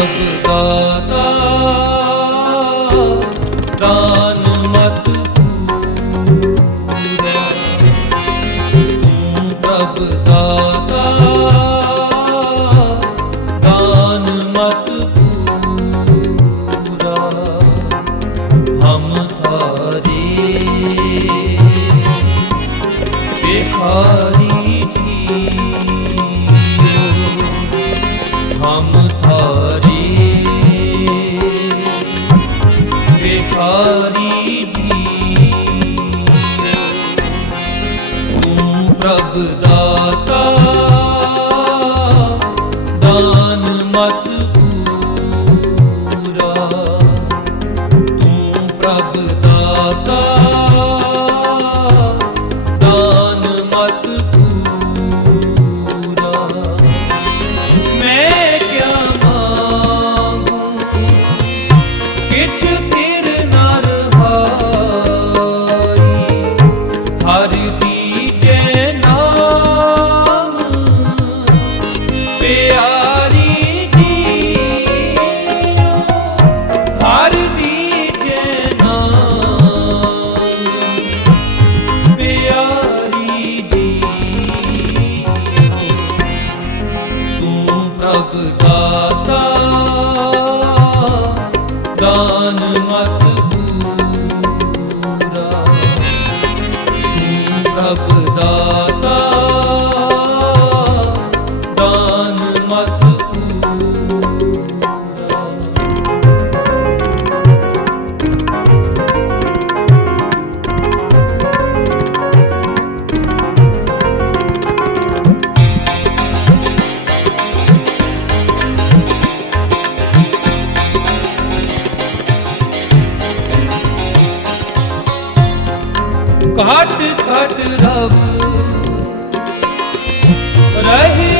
ਸਭ ਦਾਤਾ ਦਾਨ ਮਤ ਪੂਰਾ। ਤੂੰ ਪ੍ਰਭ ਦਾਤਾ। ਪ੍ਰਭ ਦਾਤਾ। ਪ੍ਰਭ ਦਾਤਾ ਘਾਟ ਘਾਟ ਰਵ। ਰਹੀ